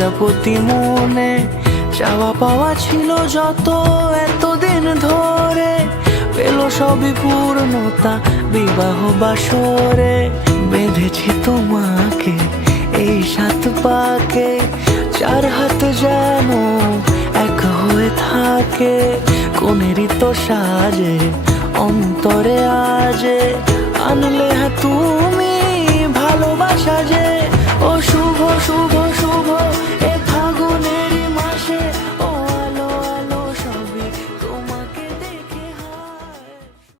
প্রজাপতি মনে চাওয়া পাওয়া ছিল যত এতদিন ধরে, পেল সবই পূর্ণতা বিবাহ বাসরে। বেঁধেছি তোমাকে এই 7 পাকে, 4 হাত যেন এক হয়ে থাকে। কোনেরই তো সাজে অন্তরে আজে আনলে তুমি